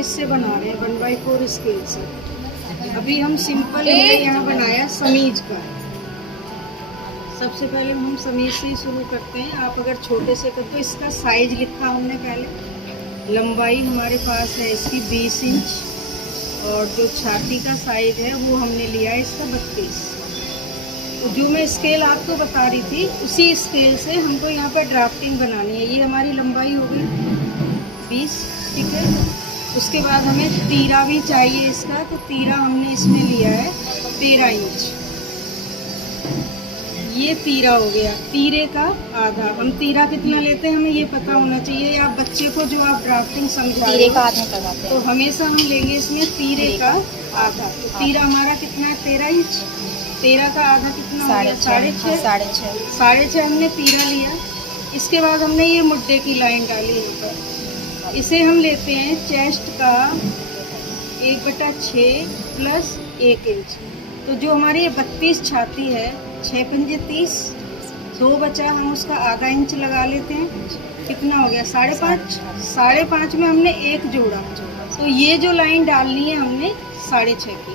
इससे बना रहे हैं 1/4 स्केल से। अभी हम सिंपल यहाँ बनाया समीज का। सबसे पहले हम समीज से ही शुरू करते हैं। आप अगर छोटे से कर तो इसका साइज लिखा हमने पहले। लंबाई हमारे पास है इसकी 20 इंच और जो छाती का साइज है वो हमने लिया है इसका 32। तो जो मैं स्केल आपको बता रही थी उसी स्केल से हमको यहाँ पर ड्राफ्टिंग बनानी है। ये हमारी लंबाई हो गई 20, ठीक है। उसके बाद हमें तीरा भी चाहिए इसका, तो तीरा हमने इसमें लिया है 13 इंच। ये तीरा हो गया, तीरे का आधा। हम तीरा कितना लेते हैं हमें ये पता होना चाहिए। आप बच्चे को जो आप ड्राफ्टिंग समझा तीरे का आधा लगाते हैं, तो हमेशा हम लेंगे इसमें तीरे का आधा। तो तीरा हमारा कितना है 13 इंच। 13 का आधा कितना हो गया 6.5। 6.5 हमने तीरा लिया। इसके बाद हमने ये मुड्डे की लाइन डाली ऊपर। इसे हम लेते हैं चेस्ट का 1/6 प्लस 1 इंच। तो जो हमारी ये 32 छाती है 6 पंजे 30, 2 बचा, हम उसका आधा इंच लगा लेते हैं। कितना हो गया 5.5। 5.5 में हमने 1 जोड़ा, तो ये जो लाइन डालनी है हमने 6.5 की।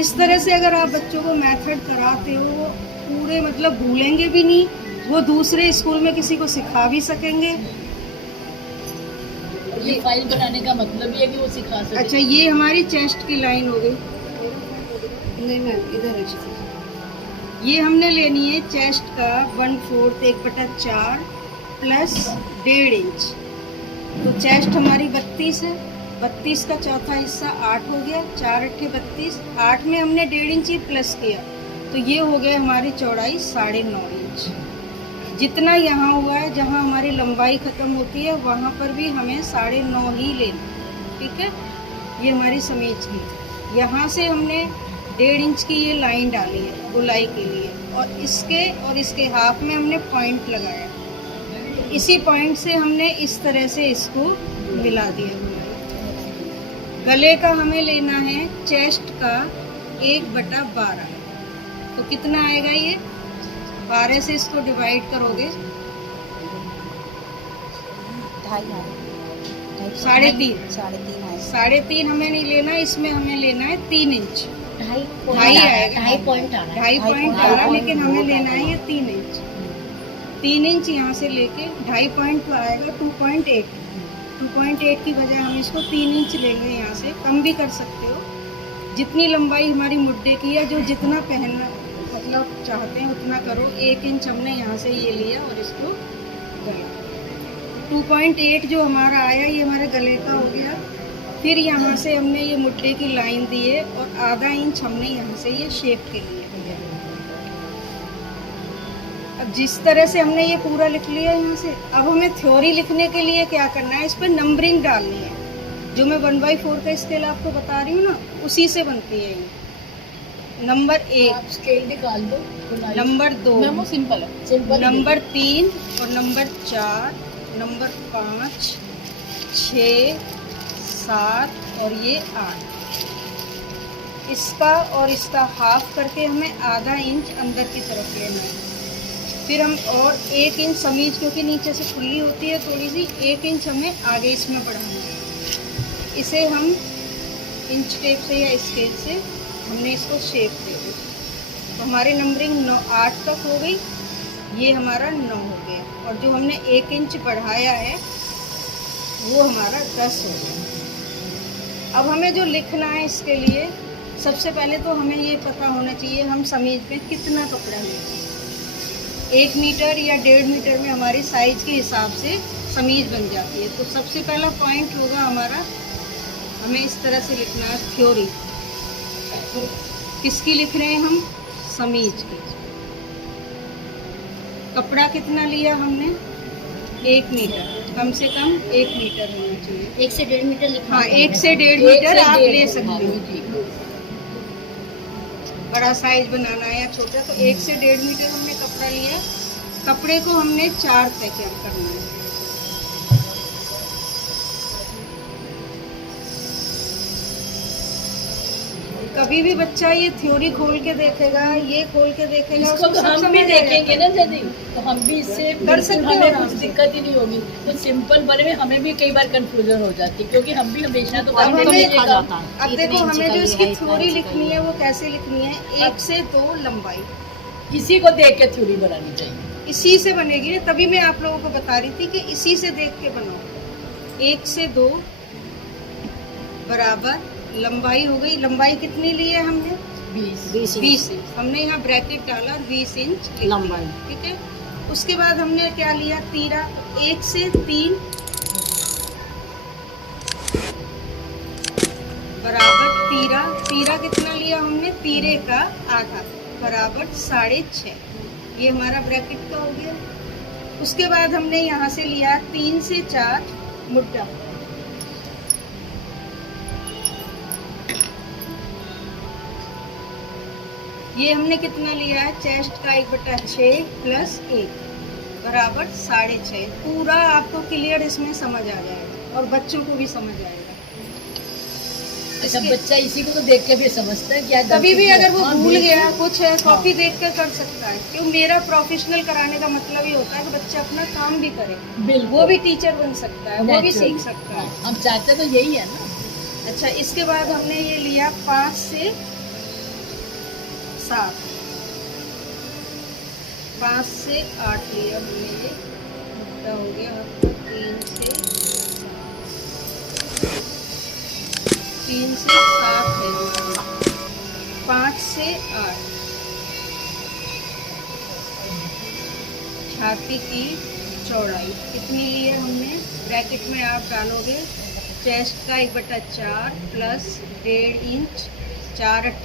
इस तरह से अगर आप बच्चों को मेथड कराते हो पूरे मतलब भूलेंगे भी नहीं, वो दूसरे स्कूल में किसी को सिखा भी सकेंगे। ये फाइल बनाने का मतलब ये है कि वो सिखा सके। अच्छा, ये हमारी चेस्ट की लाइन हो गई। नहीं मैम इधर है। ये हमने लेनी है चेस्ट का 1/4 1/4 प्लस 1.5 इंच। तो चेस्ट हमारी 32 है, 32 का चौथा हिस्सा 8 हो गया। 4 8 32, 8 में हमने 1.5 इंच ही प्लस किया, तो ये हो गया हमारी चौड़ाई 9.5 इंच। जितना यहाँ हुआ है, जहाँ हमारी लंबाई ख़त्म होती है वहाँ पर भी हमें 9.5 ही लेना, ठीक है। ये हमारी समीज की। यहाँ से हमने 1.5 इंच की ये लाइन डाली है गोलाई के लिए, और इसके हाफ में हमने पॉइंट लगाया। तो इसी पॉइंट से हमने इस तरह से इसको मिला दिया। गले का हमें लेना है चेस्ट का 1/12। तो कितना आएगा ये 12 से इसको डिवाइड करोगे 3.5 हमें नहीं लेना, इसमें हमें लेना है 3 इंच। 2.5 आएगा, 2.5 पॉइंट आ रहा, लेकिन हमें लेना है ये 3 इंच। 3 इंच यहाँ से लेके 2.5 पॉइंट तो आएगा 2.8। 2.8 की बजाय हम इसको 3 इंच लेंगे। यहाँ से कम भी कर सकते हो। जितनी लंबाई हमारी मुड्डे की है, जो जितना पहनना मतलब चाहते हैं उतना करो। 1 इंच हमने यहाँ से ये लिया और इसको गला। 2.8 जो हमारा आया ये हमारे गले का हो गया। फिर यहाँ से हमने ये मुड्डे की लाइन दी है और आधा इंच हमने यहाँ से ये शेप के लिए। अब जिस तरह से हमने ये पूरा लिख लिया यहाँ से, अब हमें थ्योरी लिखने के लिए क्या करना है, इस पर नंबरिंग डालनी है। जो मैं 1/4 का स्केल आपको बता रही हूँ ना, उसी से बनती है ये। नंबर 1 स्केल निकाल दो। नंबर 2 सिंपल है। नंबर 3 और नंबर 4, नंबर 5, 6, 7 और ये 8। इसका और इसका हाफ करके हमें आधा इंच अंदर की तरफ लेना है। फिर हम और 1 इंच समीज, क्योंकि नीचे से खुली होती है थोड़ी सी, 1 इंच हमें आगे इसमें बढ़ाना है। इसे हम इंच टेप से या स्केल से हमने इसको शेप दे दी। तो हमारी नंबरिंग 8 तक हो गई, ये हमारा 9 हो गया, और जो हमने 1 इंच बढ़ाया है वो हमारा 10 हो गया। अब हमें जो लिखना है इसके लिए सबसे पहले तो हमें ये पता होना चाहिए हम समीज में कितना कपड़ा लेंगे। 1 मीटर या 1.5 मीटर में हमारी साइज के हिसाब से समीज बन जाती है। तो सबसे पहला पॉइंट होगा हमारा, हमें इस तरह से लिखना है थ्योरी। किसकी लिख रहे हैं हम, समीज की। कपड़ा कितना लिया हमने 1 मीटर, कम से कम 1 मीटर होना चाहिए। 1 से 1.5 मीटर लिखा। हाँ, 1 से 1.5 मीटर आप ले सकते हो। बड़ा साइज बनाना है या छोटा, तो 1 से 1.5 मीटर हमने कपड़ा लिया। कपड़े को हमने 4 तय करना है। कभी भी बच्चा ये थ्योरी खोल के देखेगा, ये खोल के देखेगा, इसको तो सब हम समझ भी आ जाएगा। देखेंगे ना दीदी, तो हम भी इससे कर सकते हो हमें आराम कुछ से। दिक्कत ही नहीं होगी। तो सिंपल बने में हमें भी कई बार कंफ्यूजन हो जाती है, क्योंकि हम भी हमेशा तो अब काम हमें करने लिखा के जाता है। अब इतने देखो इंच हमें का जो ये इसकी है, इतना थ्योरी इंच का लिखनी ये है वो कैसे लिखनी है, 1 से 2 लंबाई, इसी को देख के थ्योरी बनानी चाहिए। इसी से बनेगी ना। तभी मैं आप लोगों को बता रही थी कि इसी से देख के बनाओ। 1 से 2 बराबर लंबाई हो गई। लंबाई कितनी ली है हमने? 20 20 इंच। हमने यहाँ ब्रैकेट डाला और 20 इंच लिख दिया, लंबाई। ठीक है। उसके बाद हमने क्या लिया? तीरा। 1 से 3 बराबर तीरा। तीरा कितना लिया हमने? तीरे का आधा बराबर 6.5। ये हमारा ब्रैकेट का हो गया। उसके बाद हमने यहाँ से लिया 3 से 4 मुड्डा। ये हमने कितना लिया है? चेस्ट का 1/6 प्लस 1 बराबर 6.5। पूरा आपको क्लियर इसमें समझ आ जाएगा और बच्चों को भी समझ आएगा। अच्छा, इसके- बच्चा इसी को तो देख के भी समझता है क्या कभी भी अगर वो हाँ, भूल बिल्कुल। गया कुछ है, कॉपी हाँ। देख कर कर सकता है। क्यों? मेरा प्रोफेशनल कराने का मतलब ये होता है कि बच्चा अपना काम भी करे, बिल्कुल वो भी टीचर बन सकता है, वो भी Natural। सीख सकता है। हाँ, हम चाहते तो यही है ना। अच्छा, इसके बाद हमने ये लिया 5 से 7, 5 से 8 लिया हमने। ये मुद्दा हो गया आपका 3 से 7 है हमारा। 5 से 8 छाती की चौड़ाई कितनी ली है हमने? ब्रैकेट में आप डालोगे चेस्ट का 1/4 प्लस 1.5 इंच, 4 8